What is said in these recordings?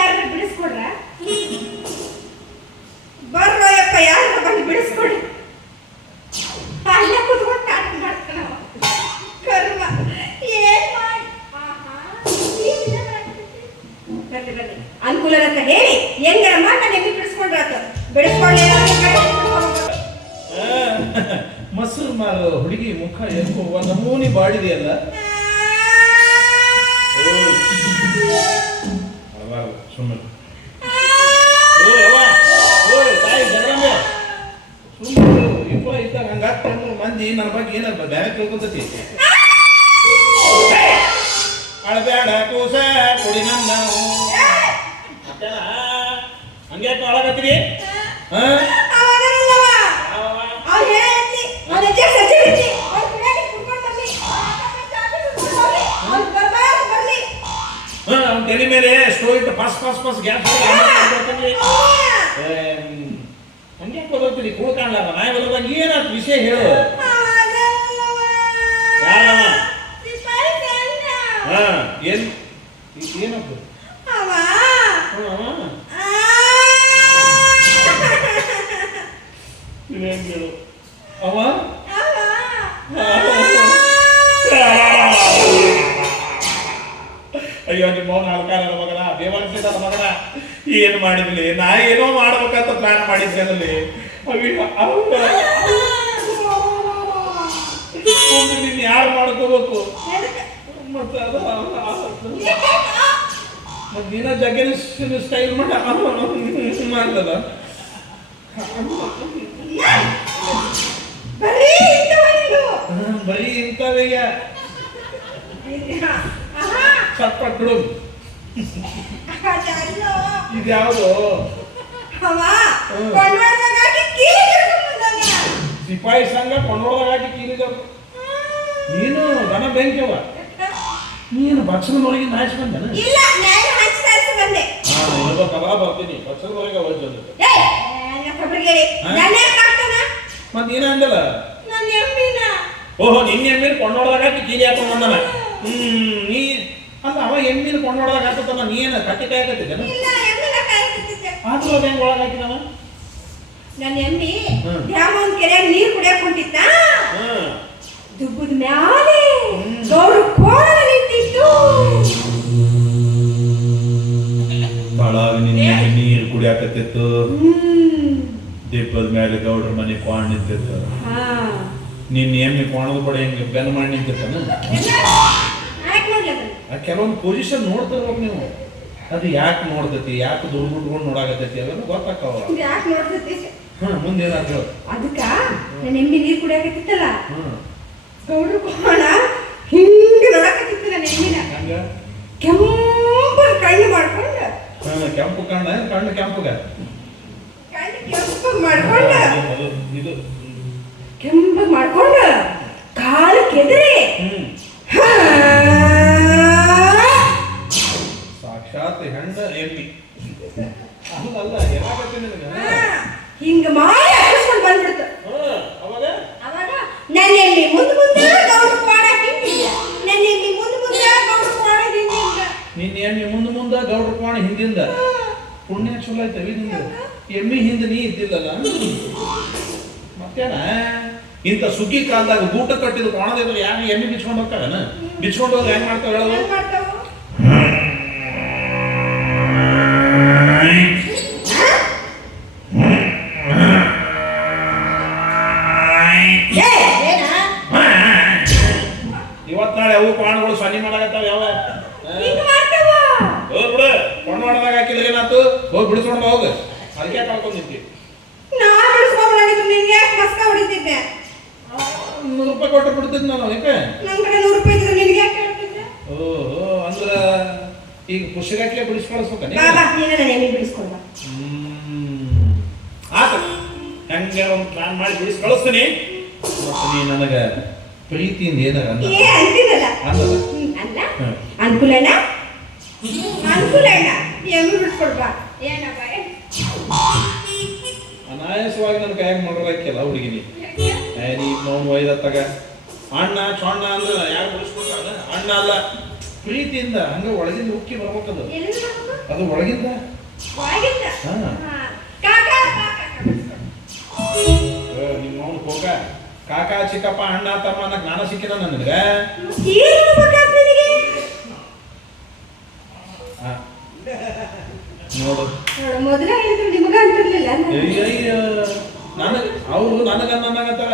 ಯಾರು ಬಿಡಿಸ್ಕೊಡ್ರ ಬರ್ರೋಯಪ್ಪ ಯಾರು ಬಂದು ಬಿಡಿಸ್ಕೊಡಿ ಅಲ್ಲೇ ಕೂತ್ಕೊಂಡು ಕಾಟ ಮಾಡ್ತಾನ ಕರ್ಮ ಏನ್ ಮಾಡಿ ಬರ್ಲಿ ಬರ್ಲಿ ಅನುಕೂಲ ಅಂತ ಹೇಳಿ ಹೆಂಗಾರ ಮಾಡಿ ನಾನು ಹೆಂಗೆ ಬಿಡಿಸ್ಕೊಂಡ್ರಾತ ಬಿಡಿಸ್ಕೊಳ್ಳಿ ಮೊಸರು ಮಾರು ಹುಡುಗಿ ಮುಖ ಎಲ್ಕೋ ನಮೂನಿ ಬಾಡಿದೆಯಲ್ಲ ಸುಮ್ಮನೆ ಇಪ್ಪ ಇದ್ದಾಗ ಹಂಗಾಗ್ತಂದ್ರೆ ಮಂದಿ ನನ್ನ ಬಗ್ಗೆ ಏನಪ್ಪ ಬ್ಯಾರೆ ತಿಳ್ಕೊಂತತಿ ಅಳಬೇಡ ಕೂಸ ಕುಡಿ ನನ್ನ ಹಂಗ್ಯಾಕೆ ಅಳಗತ್ತೀರಿ ಅವ್ನ ತಲೆ ಮೇಲೆ ಸ್ಟೋವ್ ಇಟ್ಟು ಪಸ್ ಗ್ಯಾಸ್ ಹಂಗೆ ಬದಲ್ತೀರಿ ಕೂಡ ಕಾಣ್ಲಾರ ನಾಯಿ ಬದಲ್ದಾಗ ಏನಾಯ್ತು ವಿಷಯ ಹೇಳು ಯಾರವ ಏನ್ ಏನಪ್ಪ ಇದೇನ್ ಹೇಳು ಅವ ಅಯ್ಯೋ ನಿಮ್ಮ ನಾಲ್ಕಾರ ಮಗನ ದೇವರಸಿದ ಮಗನ ಏನು ಮಾಡಿದ್ಲಿ ನಾ ಏನೋ ಮಾಡ್ಬೇಕಂತ ಪ್ಲಾನ್ ಮಾಡಿದ್ರಲ್ಲಿ ನೀನ್ ಯಾರು ಮಾಡ್ಕೋಬೇಕು ಮತ್ತೆ ನೀನ ಜಗ್ಗಿನ ಸ್ಟೈಲ್ ಮಾಡ್ತದ ಬರೀ ಇಂಥವೀಗ ಚಟ್ಪಟ್ಟು ಇದ್ಯಾವುದು ಸಿಪಾಯಿ ಸಂಘ ಕೊಂಡೋದಾಗಿ ಕೀಲಿದ ನೀನು ದನ ಬೆಂಕಿವ ನೀನು ಬಚ್ಚಲನೊಳಗೆ ನಾಚಿ ಬಂದನ ಕಲಾ ಬರ್ತೀನಿ ಬಚ್ಚಲನೊಳಗೆ ಅವತ್ತು ಮತ್ತೆ ಏನ ಅಂದಲ್ಲ ಓಹೋ ನಿನ್ನ ಎಮ್ಮಿನ ಕೊಂಡೋದಾಗ ಕೀಲಿ ಹಾಕೊಂಡ್ ಬಂದನ ನೀ ಅಲ್ಲ ಅವ ಎಮ್ಮಿನ ಕೊಂಡೋದಾಗ ಹಾಕತ್ತಲ್ಲ ನೀನು ಕಟ್ಟಿ ಕಾಯಕತ್ತಿದ್ದೇನ ಆದ್ರೂ ಅದ ಹೆಂಗ್ ಒಳಗೆ ಹಾಕಿದವ ನನ್ನ ಎಮ್ಮಿ ದ್ಯಾಮವ್ವನ ಕೆರೆಯಾಗ ನೀರು ಕುಡಿಯಕ್ ಹೊಂಟಿತ್ತ ದುಬ್ಬದ ಮ್ಯಾಲೆ ಗೌಡ ಕೋಣ ನಿಂತಿತ್ತು ಬಾಳಾಗ ನಿನ್ನ ನೀರು ಕುಡಿಯಾಕತ್ತಿತ್ತು ದಿಬ್ಬದ ಮೇಲೆ ಗೌಡ್ರ ಮನೆ ಕೋಣ ನಿಂತಿತ್ತು ನಿನ್ನ ಎಮ್ಮೆ ಕೋಣದ ಕೂಡ ಹೆಂಗೆ ಬೆನ್ ಮಾಡಿ ನಿಂತಿರ್ತಾನ ಕೆಲವೊಂದು ಪೊಸಿಷನ್ ನೋಡ್ತಿರ್ಬೇಕು ನೀವು ಅದು ಯಾಕೆ ನೋಡ್ತೈತಿ ಯಾಕೆ ದುಡ್ಡು ನೋಡಾಕತ್ತೈತಿ ಅವೆಲ್ಲ ಗೊತ್ತಾಕವ ಮುಂದೆ ಏನಾದ್ರು ಅದಕ್ಕ ನನ್ನ ಎಮ್ಮಿ ನೀರು ಕುಡಿಯಾಕತ್ತಿತ್ತಲ್ಲ ಗೌಡ್ರ ಕೋಣ ಹಿಂಗೆ ನೋಡಾಕತ್ತಿತ್ತು ನನ್ನ ಎಮ್ಮಿನ ಕೆಂಪು ಕಣ್ಣು ಮಾಡ್ಕೊಂಡು ಕೆಂಪು ಕಣ್ಣು ಕೆಂಪುಗ ಕೆಂಪು ಮಾಡ್ಕೊಂಡು ಇದು ಕೆಂಪು ಮಾಡ್ಕೊಂಡು ಕಾಲು ಕೆದರಿ ಸಾಕ್ಷಾತ್ ಹೆಣ್ಣ ಎಮ್ಮಿ ಅಲ್ಲ ಏನಾಗತ್ತೆ ಹಿಂಗ ಮಾಡಿ ಅರ್ಸ್ಕೊಂಡು ಬಂದ್ಬಿಡ್ತು ಅವಾಗ ನನ್ನ ಎಮ್ಮಿ ಮುಂದೆ ಗೌಡ್ರ ಕೋಣ ಹಿಂದಿಲ್ಲ ನನ್ನ ಎಮ್ಮಿ ಮುಂದೆ ಗೌಡ್ರ ಕೋಣ ಹಿಂದಿಲ್ಲ ನಿನ್ನ ಎಮ್ಮಿ ಮುಂದೆ ಗೌಡ್ರ ಕೋಣ ಹಿಂದಿಂದ ಪುಣ್ಯ ಚಲೋ ಐತೆ ಎಮ್ಮಿ ಹಿಂದೆ ನೀ ಇದ್ದಿಲ್ಲಲ್ಲ ಮತ್ತೇನ ಇಂಥ ಸುಗ್ಗಿ ಕಾಲದಾಗ ಊಟ ಕಟ್ಟಿದ ಕೋಣದ ಯಾರು ಎಮ್ಮಿ ಬಿಚ್ಕೊಂಡು ಹೋಗ್ತಾರನ ಬಿಚ್ಕೊಂಡು ಹೋದ್ರೆ ಹೆಂಗ್ ಮಾಡ್ತಾವ ಹೇಳೋದು ಇವತ್ ನಾಳೆ ಅವು ಕೋಣಗಳು ಸನ್ನಿ ಮಾಡಾಕತ್ತಾವ ಯಾವ ಹೋಗ್ಬಿಡು ಕೊಂಡು ಹೊಡೆದಾಗ ಹಾಕಿದ್ರೆ ಏನಾಯ್ತು ಹೋಗಿ ಬಿಡಿಸ್ಕೊಂಡು ಹೋಗ ಅದಕ್ಕೆ ಕಳ್ಕೊಂಡ್ ಹೊಡಿತಿದ್ದೆ 100 ರೂಪಾಯಿ ಕೊಟ್ಟು ಬಿಡ್ತಿದ್ ನಾನು ಯಾಕೆ ನನ್ನ ಕಡೆ 100 ರೂಪಾಯಿ ಇದ್ರೆ ನಿನಗೆ ಯಾಕೆ ಹೇಳ್ತಿದ್ದೆ ಓಹೋ ಅಂದ್ರ ಈಗ ಪುಸ್ತಕಕ್ಕೆ ಬಿಡಿಸ್ಕೊಳ್ಸ್ಬೇಕ ಬಾಬಾ ನೀನೇ ನನ್ನ ಎಮ್ಮಿ ಬಿಡಿಸ್ಕೊಳ್ಬಾ ಆತ ಹಂಗೆ ಒಂದು ಪ್ಲಾನ್ ಮಾಡಿ ಬಿಡಿಸಿ ಕಳಿಸ್ತೀನಿ ಮತ್ತೆ ನೀ ನನಗೆ ಪ್ರೀತಿಯಿಂದ ಏನಾರ ಏ ಅಂತಿನಲ್ಲ ಅಲ್ಲ ಅನುಕೂಲಣ್ಣ ಎಮ್ಮಿ ಬಿಡಿಸ್ಕೊಳ್ಬಾ ಏನಪ್ಪ ಅನಾಯಾಸವಾಗಿ ನನ್ನ ಕೈಯಾಗ ಮಾಡೋದಾಕಿಲ್ಲ ಹುಡುಗಿನಿ ನೀ ನೋವು ಒಯ್ದತ್ತಾಗ ಅಣ್ಣ ಚೊಣ್ಣ ಅಂದ್ರೆ ಯಾರು ಬಿಡಿಸ್ಕೊಳ್ತಾರ ಅಣ್ಣ ಅಲ್ಲ ಪ್ರೀತಿಯಿಂದ ಹಂಗ ಒಳಗಿಂದ ಉಕ್ಕಿ ಬರ್ಬೇಕದು. ಎಲ್ಲಿಂದ ಬರ್ಬೇಕು? ಅದು ಒಳಗಿಂದ. ಒಳಗಿಂದ? ಹಾ. ಕಾಕ ನಿಮ್ಮ ಅವನು ಹೋಗ ಕಾಕ ಚಿಕ್ಕಪ್ಪ ಅಣ್ಣ ತಮ್ಮ ಅನ್ನಕ್ ನಾನು ಸಿಕ್ಕಿನ ನನಗೆ. ಏನು ಮಾಡ್ಬೇಕಾದ್ ನಿನಗೆ? ನೋಡು ಮೊದಲೇ ಹೇಳಿದ್ರು ನಿಮಗ ಅಂತಿರ್ಲಿಲ್ಲ. ಅಯ್ಯಯ್ಯ ಅವರು ನನಗನ್ನತ್ತಾರ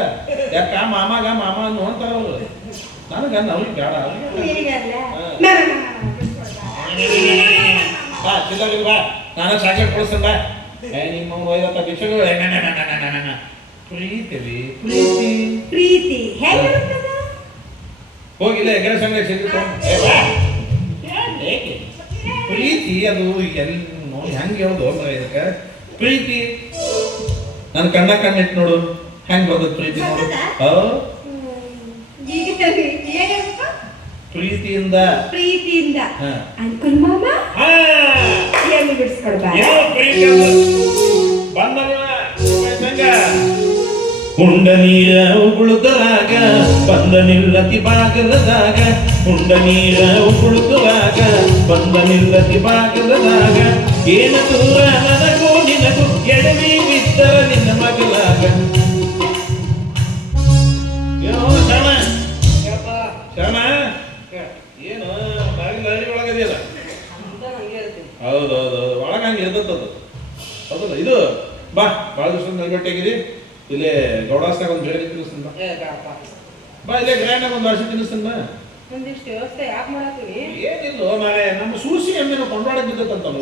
ಯಾಕ ಮಾಮಾಗ ಮಾಮ ಅನ್ನು ಅಂತಾರ ಅವರು. ನನಗನ್ನ ಅವ್ರಿಗೆ ಬೇಡ ಬಾ ಚಿಲ್ಲರಿಗೆ ಬಾ ನಾನು ಚಾಕ್ಲೇಟ್ ಕೊಡಿಸ್ತೇನೆ ಬಾ. ನಿಮ್ಮ ಒಯ್ದತ್ತ ಬಿಚ್ಚಗಳು ಪ್ರೀತಿ ಪ್ರೀತಿ ಪ್ರೀತಿ ಹೇಗಿರುತ್ತದ? ಹೋಗಿಲ್ಲ ಎಗರ ಸಂಘ ಸಿಗುತ್ತೆ ಪ್ರೀತಿ ಅದು ಎಲ್ಲಿ ನೋಡಿ ಹೆಂಗೆ ಹೇಳೋದು ಇದಕ್ಕೆ ಪ್ರೀತಿ. ನನ್ನ ಕಣ್ಣಿಟ್ಟು ನೋಡು ಹೆಂಗ್ ಬರ್ತದ ಪ್ರೀತಿ ನೋಡು. ಪ್ರೀತಿಯಿಂದ ಪ್ರೀತಿಯಿಂದ ಅಂಕುಲ್ ಮಾಮ ಏನು ಬಿಡಿಸ್ಕೊಡ್ಬಾ ಉಂಡ ನೀರ ಉಗುಳುತ್ತಲಾಗ ಬಂದ ನಿಲ್ಲತಿ ಬಾಗಲದಾಗ. ಉಂಡ ನೀರ ಉಗುಳುತ್ತಲಾಗ ಬಂದ ನಿಲ್ಲತಿ ಬಾಗಲದಾಗ. ಏನ ದೂರ ನನಗೂ ನಿನಗೂ ಎಡವಿ ಬಿದ್ತರ ನಿನ್ನ ಮಗಲಾಗ. ಶರಣ ಏನು ಬಾಗಿಲ ಹಳ್ಳಿ ಒಳಗದಿಯಲ್ಲ? ಹೌದೌದು ಒಳಗ ಹಂಗೆ ಇರ್ತದ ಹೌದಲ್ಲ. ಇದು ಬಾ ಭಾಳ ದಿವಸ ನಲ್ಗಟ್ಟಿಗಿರಿ ಇಲ್ಲೇ ಗೌಡಾಸ್ನಾಗ ಒಂದು ಬೇರೆ ತಿನ್ನಿಸ್ತಾನ ಬಾ. ಇಲ್ಲೇ ಗ್ರ್ಯಾಂಡಾಗ ಒಂದು ವರ್ಷ ತಿನ್ನಿಸ್ತಾನ. ಒಂದಿಷ್ಟು ವ್ಯವಸ್ಥೆ ಯಾಕೆ ಮಾಡತ್ತೀವಿ? ಏನಿಲ್ಲ ಮಾರೆ ನಮ್ಮ ಸೂಸಿ ಎಮ್ಮೆನ ಕೊಂಡಾಡಕ್ ಬಿದ್ದತ್ತಂತಲ್ಲ.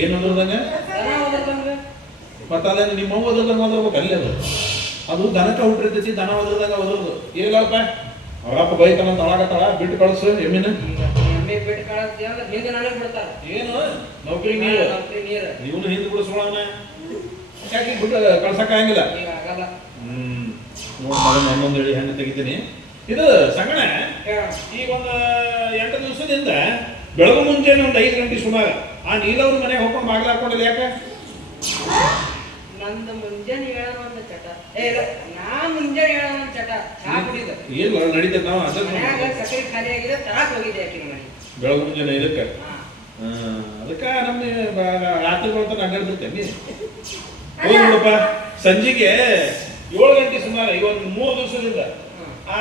ಏನು ಓದ್ರದಂಗ ಮತ್ತ ಅದೇನು ನಿಮ್ಮ ಓದ್ರದಂಗ ಓದ್ಬೇಕು ಅಲ್ಲೇ ಅದು ದನಕ ಹುಟ್ಟಿರ್ತೈತಿ. ದನ ಓದ್ರದಂಗ ಓದ್ರದು ಏನಿಲ್ಲಪ್ಪ. ಅವರಪ್ಪ ಬೈತಾನಂತ ಅಳಾಗತ್ತಾಳ ಬಿಟ್ಟು ಕಳ್ಸು ಎಮ್ಮಿನ. ಏನು ನೌಕರಿ ನೀರು ಇವನು ಹಿಂದೆ ಬಿಡಿಸ್ಕೊಳವನ ಯಾಕೆ ಬಿಟ್ಟು ಕಳ್ಸಕ್ ಆಗಂಗಿಲ್ಲ. ನೋಡಿ ಇನ್ನೊಂದು ಹೇಳಿ ಹೆಂಗೆ ತೆಗಿತೀನಿ. ಇದು ಸಂಗಣ ಈಗ ಒಂದು 8 ದಿವಸದಿಂದ ಬೆಳಗು ಮುಂಜಾನೆ ಒಂದು 5 ಗಂಟೆ ಸುಮಾರು ಆ ನೀಲವ್ರ ಮನೆಗೆ ಹೋಗ್ಕೊಂಡು ಬಾಗಿಲು ಹಾಕೊಂಡಿಲ್ಲ. ಯಾಕೆ ನಂದು ಮುಂಜಾನೆ ಹೇಳೋಣ ಒಂದು ಚಟ ನಾ ಮುಂಜಾನೆ ಹೇಳೋಣ ಒಂದು ಚಟ ಚಾ ಕುಡಿದ ಇಲ್ಲ ನಡೀತದೆ. ನಾವು ಸಕ್ಕರೆ ಖಾಲಿ ಆಗಿದೆ ತರಾಕ್ ಹೋಗಿದ್ದೆ ಯಾಕೆ ಮನೆ ಬೆಳಗು ಮುಂಜಾನೆ ಇದಕ್ಕೆ ಅದಕ್ಕೆ ನಮ್ಮ ರಾತ್ರಿ ಬರ್ತಾನೆ ಅಡ್ಡಾಡ್ತಿರ್ತೇನೆ. ಹೋಗ್ಬಿಡಪ್ಪ ಸಂಜೆಗೆ 7 ಗಂಟೆ ಸುಮಾರು ಈಗ ಒಂದು 3 ದಿವಸದಿಂದ ಆ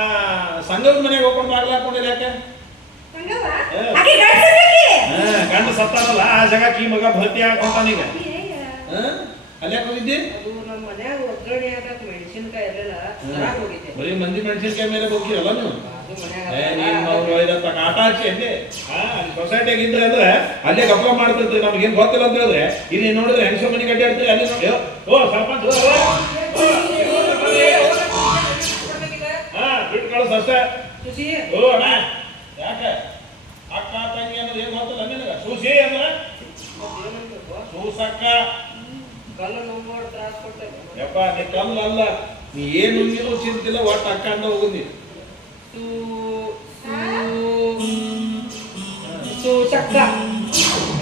ಸಂಘದ ಮನೆಗೆ ಹೋಗ್ಕೊಂಡು ಬಾಗಿಲು ಹಾಕೊಂಡಿಲ್ಲ. ಯಾಕೆ ಗಂಡ ಸತ್ತಾನಲ್ಲ ಆ ಜಾಗಕ್ಕೆ ಈ ಮಗ ಭರ್ತಿ ಹಾಕೊಂತಾನೀಗ. ಅಲ್ಲಿ ಯಾಕೆ ಹೋಗಿದ್ದಿ? ನಮ್ಮ ಮನ್ಯಾಗ ಒಗ್ಗರಣೆ ಹಾಕಕ್ ಮೆಣಸಿನ್ಕಾಯಿ ಎಲ್ಲ ತರಾಕ್ ಹೋಗಿದ್ದೆ. ಬರೀ ಮಂದಿ ಮೆಣಸಿನ್ಕಾಯಿ ಮೇಲೆ ಹೋಗಿರಲ್ಲ ನೀವು. ಆಟ ಹಚ್ಚಿ ಅಲ್ಲಿ ಸೊಸೈಟಿಯಾಗ ಇದ್ರೆ ಅಂದ್ರೆ ಅಲ್ಲೇ ಗಪ್ಪ ಮಾಡ್ತಿರ್ತೀವಿ. ನಮ್ಗೇನು ಗೊತ್ತಿಲ್ಲ ಅಂತ ಹೇಳಿದ್ರೆ ಇಲ್ಲಿ ನೋಡಿದ್ರೆ ಹೆಂಗಸ ಮನೆ ಗಡ್ಡೆ ಆಡ್ತೀವಿ. ಅಲ್ಲಿ ನೋಡಿ ಓ ಸರ್ಪಂಚ್ ಬಿಟ್ಟು ಕಳಿಸ್ ಅಷ್ಟೇ. ಓ ಅಣ್ಣ ಯಾಕೆ ಅಕ್ಕ ತಂಗಿ ಅನ್ನೋದು ಏನು ಗೊತ್ತಿಲ್ಲ ನಿನಗ? ಸೂಸಿ ಅಂದ್ರೆ ಸೂಸಕ್ಕ ಕಲ್ಲು ನುಂಗೋಡ್ ತ್ರಾಸ ಕೊಡ್ತೇವೆ. ಯಪ್ಪ ನೀ ಕಲ್ಲು ಅಲ್ಲ, ನೀ ಏನು ನುಂಗಿದ್ರು ಚಿಂತಿಲ್ಲ, ಒಟ್ಟು ಅಕ್ಕ ಅಂತ ಹೋಗುದಿ. ಚಕ್ಕ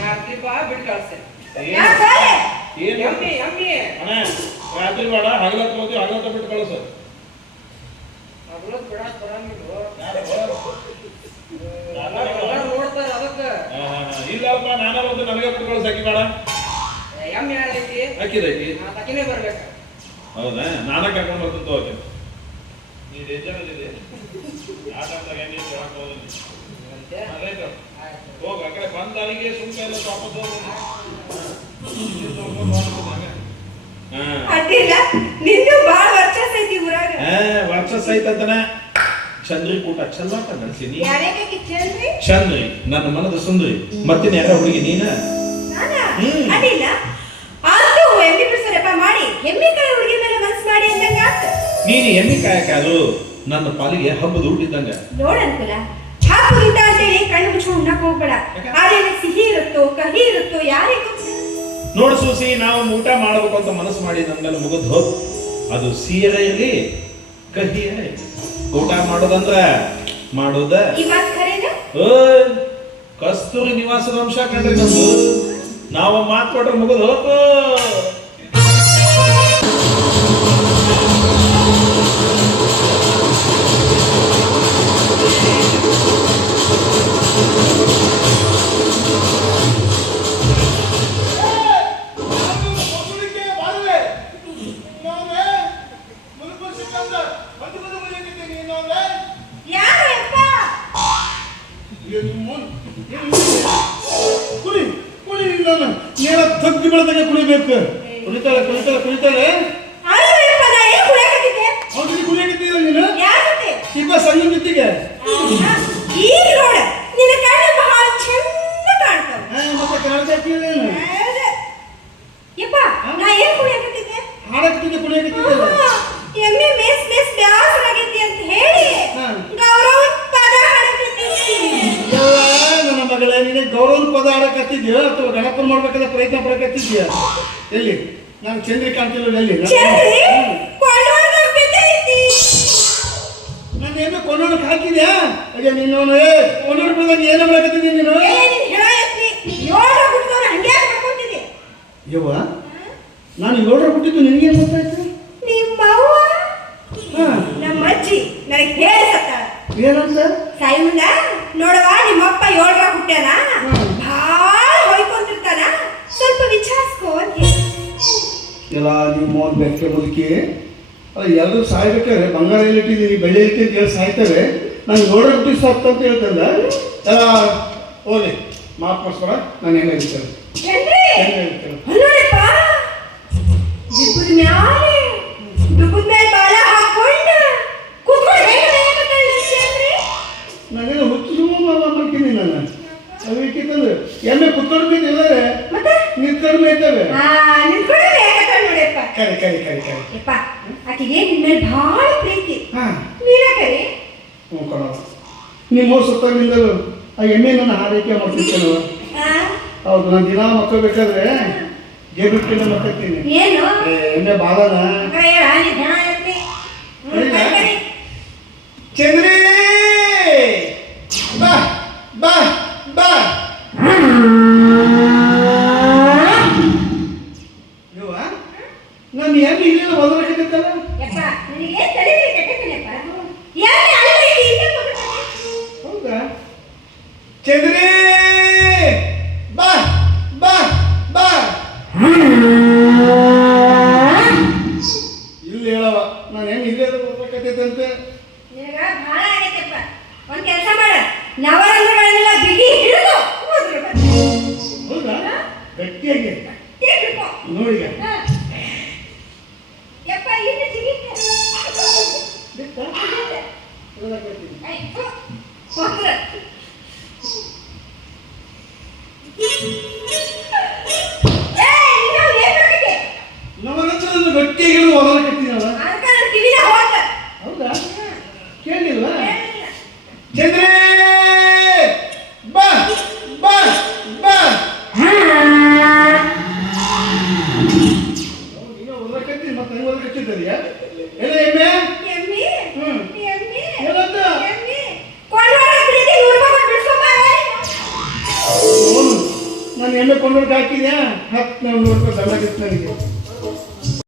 ರಾತ್ರಿ ಬಾ ಬಿಟ್ಟು ಕಳಿಸ್ತೇನೆ. ಏನು ಅಣ್ಣ ರಾತ್ರಿ ಬೇಡ ಹಗಲತ್ತು ಹೋಗಿ ಹಗಲತ್ತ ಬಿಟ್ಟು ಕಳಿಸು. ಹಗಲತ್ತು ಬಿಡಾಕ್ ಬರಂಗಿಲ್ಲ ನೋಡ್ತಾರ ಅದಕ್ಕೆ. ಇಲ್ಲಪ್ಪ ನಾನ ಬಂದು ನನಗೆ ಬಿಟ್ಟು ಕಳಿಸ್. ಅಕ್ಕಿ ಬೇಡ ಎಮ್ಮೆ ಯಾರೈತಿ ಅಕ್ಕಿದೈತಿ ಅಕ್ಕಿನೇ ಬರ್ಬೇಕ. ಹೌದಾ ನಾನ ಕರ್ಕೊಂಡು ಬರ್ತೀನಿ ತಗೋಕೆ. ನೀ ಡೇಂಜರ್ ಇದೆ ಆ ಟೈಮ್ದಾಗ ಹೆಂಗೆ ಹೇಳಕ್ ಹೋಗೋದು ಹೋಗ ಆ ಕಡೆ ಬಂದ ಅಲ್ಲಿಗೆ ಸುಮ್ಕ ಎಲ್ಲ ವಾಪಸ್ ಹೋಗ. ಅಡ್ಡಿಲ್ಲ ನಿಂದು ಬಾಳ ವರ್ಚಸ್ ಐತಿ ಊರಾಗ. ವರ್ಚಸ್ ಐತಂತನ ಚಂದ್ರಿ ಕೂಟ ಚಂದ ನಡೆಸೀನಿ. ಚಂದ್ರಿ ನನ್ನ ಮನದ ಸುಂದ್ರಿ. ಮತ್ತಿನ ಯಾರ ಹುಡುಗಿ ನೀನ? ಅಡ್ಡಿಲ್ಲ ಆದ್ರೂ ಎಮ್ಮೆ ಬಿಡ್ಸರಪ್ಪ ಮಾಡಿ ಎಮ್ಮೆ ಕಾಯಿ ಹುಡುಗಿ ಮೇಲೆ ಮನ್ಸು ಮಾಡಿ ಅಂದಂಗ. ನೀನು ಎಮ್ಮೆ ಕಾಯಕಾದ್ರು ನನ್ನ ಪಾಲಿಗೆ ಹಬ್ಬದ ಊಟಿದ್ದಂಗ. ನೋಡನ್ಕುಲ ಹಬ್ಬದ ಊಟ ಅಂತೇಳಿ ಕಣ್ಣು ಮುಚ್ಕೊಂಡು ಉಣ್ಣಕ್ ಹೋಗ್ಬೇಡ. ಆದ್ರೆ ಸಿಹಿ ಇರುತ್ತೋ ಕಹಿ ಇರುತ್ತೋ ಯಾರಿಗೂ. ನೋಡು ಸೂಸಿ, ನಾವು ಊಟ ಮಾಡ್ಬೇಕು ಅಂತ ಮನಸ್ಸು ಮಾಡಿ ನಮ್ಮೆಲ್ಲ ಮುಗಿದ್ ಹೋದ್. ಅದು ಸಿಹಿಯರ ಇರಲಿ ಕಹಿಯರ ಇರಲಿ, ಊಟ ಮಾಡೋದಂದ್ರ ಮಾಡೋದ. ಇವತ್ ಖರೇನ ಕಸ್ತೂರಿ ನಿವಾಸದ ಅಂಶ ಕಂಡ್ರಿ ನಮ್ದು. ನಾವು ಮಾತು ಕೊಟ್ರೆ ಮುಗಿದು ಹೋತು. ಕುಳಿ ಕುಳಿ ನಾನು ನೇರ ತಗ್ಗಿ ಬೆಳೆದಾಗ ಕುಳಿಬೇಕು. ಕುಳಿತಾಳೆ ಕುಳಿತಾಳೆ ಕುಳಿತಾಳೆ. ಅಲ್ಲಪ್ಪ, ನಾ ಏನು ಕುಡಿಯಾಕತ್ತಿದ್ದೆ? ಅವ್ರಿಗೆ ಕುಳಿಯಾಕತ್ತಿಲ್ಲ ನೀನು ಯಾರ ಜೊತೆ? ಸಿಬ್ಬ ಸಂಘ ಜೊತೆಗೆ. ಈಗ ನೋಡ, ನಿನ್ನ ಕಣ್ಣು ಬಹಳ ಚಂದ ಕಾಣ್ತಾವ. ಮತ್ತೆ ಕಾಣ್ತಾಕಿಲ್ಲೇನು? ಯಪ್ಪ, ನಾ ಏನು ಕುಡಿಯಾಕತ್ತಿದ್ದೆ? ಹಾಡಕತ್ತಿದ್ದೆ ಕುಳಿಯಾಕತ್ತಿದ್ದಲ್ಲ. ಎಮ್ಮೆ ಮೇಸ್ ಮೇಸ್ ಬ್ಯಾಸರಾಗೈತಿ ಅಂತ ಹೇಳಿ ಗೌರವ ಪದ ಹಾಡಕತ್ತಿದ್ದೆ. ನನ್ನ ಮಗಳ ನೀನು ಗೌರವದ ಪದ ಆಡಕತ್ತಿದ್ಯಾ ಅಥವಾ ಗಣಪನ ಮಾಡ್ಬೇಕಾದ ಪ್ರಯತ್ನ ಪಡಕತ್ತಿದ್ಯಾ? ಎಲ್ಲಿ ನಾನು ಚಂದ್ರಿ ಕಾಣ್ತಿಲ್ಲ. ಎಲ್ಲಿ ಚಂದ್ರಿ ಕೊಂಡೋಣ ಬಿದ್ದೈತಿ. ನಾನು ಏನು ಕೊಂಡೋಣಕ್ಕೆ ಹಾಕಿದ್ಯಾ? ಅಯ್ಯ ನೀನು ಕೊಂಡೋಣ ಪದ ಏನು ಮಾಡಕತ್ತಿದ್ದಿ ನೀನು? ನೀನು ಹೇಳತ್ತಿ 7 ಹುಡುಗರು ಹಂಗೆ ಮಾಡ್ಕೊಂಡಿದ್ದೆ. ಯವ್ವ, ನಾನು 7 ಹುಟ್ಟಿದ್ದು ನಿನಗೇನು ಗೊತ್ತಾಯ್ತು? ನಿಮ್ಮವ್ವ ನಮ್ಮ ಅಜ್ಜಿ ನನಗೆ ಹೇಳಿಸತ್ತಾಳ. ಏನಂತ? ಸಾಯಿ ಮುಂದ ನೋಡವ, ನಿಮ್ಮಪ್ಪ 7 ಹುಟ್ಟ್ಯಾನ, ಭಾಳ ಹೊಯ್ಕೊಂತಿರ್ತಾನ, ಸ್ವಲ್ಪ ವಿಚಾರಿಸ್ಕೋ ಅಂತ ಹೇಳಿ. ಎಲ್ಲ ನಿಮ್ಮ ಬೆಕ್ಕೆ ಮುದುಕಿ ಎಲ್ಲರೂ ಸಾಯ್ಬೇಕಾದ್ರೆ ಬಂಗಾರ ಇಟ್ಟಿದ್ದೀನಿ ಬೆಳ್ಳಿ ಇಟ್ಟಿದ್ದು ಹೇಳಿ ಸಾಯ್ತಾರೆ. ನಾನು 7 ಹುಟ್ಟಿ ಸಾಕ್ತ ಅಂತ ಹೇಳ್ತಂದ. ಎಲ್ಲ ಹೋಗಿ ಮಾತು ಮಾಡಿಸ್ಕೊಡ. ನಾನು ಹೆಂಗೆ ಹೇಳ್ತೇನೆ ಚಂದ್ರಿ ನೋಡಪ್ಪ, ದುಬ್ಬದ ಮ್ಯಾಲೆ ದುಬ್ಬದ ಮೇಲೆ ಬಾಲ ಹಾಕೊಂಡು ಕೂತ್ಕೊಂಡು ಹೇಗೆ ಬೇಕಂತೇಳಿ ಚಂದ್ರಿ. ನಾನೇನು ಹುಚ್ಚು ಮಾಡ್ತೀನಿ. ನಾನು ಅದಕ್ಕಿಂತಂದ್ರೆ ಎಮ್ಮೆ ಕುತ್ಕೊಂಡು ಬಿದ್ದಿದ್ದಾರೆ ಮತ್ತೆ ನಿಂತ್ಕೊಂಡು ಮೇಯ್ತವೆ. ನಿಂತ್ಕೊಂಡು ಬೇಕಂತ ನೋಡಪ್ಪ. ಕರಿ ಕರಿ ಕರಿ ಕರಿ ಯಪ್ಪ, ಆಕೆಗೆ ನಿನ್ನ ಮೇಲೆ ಭಾಳ ಪ್ರೀತಿ. ಹಾಂ ನೀನ ಕರಿ. ಹ್ಞೂ ಕಣ. ನಿಮ್ಮ ಸುತ್ತಾಗಿಂದಲೂ ಆ ಎಮ್ಮೆ ನನ್ನ ಹಾರೈಕೆ ಮಾಡ್ತಿದ್ದೇನವ. ಹೌದು, ನಾನು ದಿನ ಮಕ್ಕಳ್ಬೇಕಾದ್ರೆ ಜೇಬಿಟ್ಟಿನ ಮಕ್ಕಳ್ತೀನಿ. ಏನು ಎಮ್ಮೆ ಬಾಲನ ಚಂದ್ರಿ ಬಾ ಬಾ ಬಾ. ಇವ ನಾನು ಎಮ್ಮೆ ಇಲ್ಲೆಲ್ಲ ಒದರಕತ್ತಿತ್ತಲ್ಲ. ಹೌದಾ ಚಂದ್ರಿ ಬಾ ಬಾ ಬಾ. ಇಲ್ಲಿ ಹೇಳವ ನಾನು ಹೆಂಗೆ ಇಲ್ಲೇ ಓದಕತ್ತೈತಂತೆ. ಒಂದ್ ಕೆಲಸ ಮಾಡ, ನವರಂಗಗಳನ್ನೆಲ್ಲ ಬಿಗಿ ಹಿಡಿದು ಹೌದಾ ಗಟ್ಟಿಯಾಗಿ ನೋಡಿ. ಯಪ್ಪ, ಇನ್ನು ಜಿಗಿತ ನಮ್ಮನ್ನ ಗಟ್ಟಿಯಾಗಿ ಓದಕತ್ತೀನಲ್ಲ. ಹೌದಾ ಕೇಳಿಲ್ವಾ? ಚಂದ್ರಿ ಬಾ ಬಾ ಬಾ. ಈಗ ಓದಕತ್ತೀನಿ ಮತ್ತೆ ಹೆಂಗೆ ಓದಕತ್ತಿದ್ದೀಯ? ಎಲ್ಲ ಎಮ್ಮೆ ಏನಂತ? ನಾನು ಎಮ್ಮೆ ಕೊಂಡೋಗಿ ಹಾಕಿದ್ಯಾ? 10 ರೂಪಾಯಿ ದಂಡ ಬಿತ್ತು ನನಗೆ.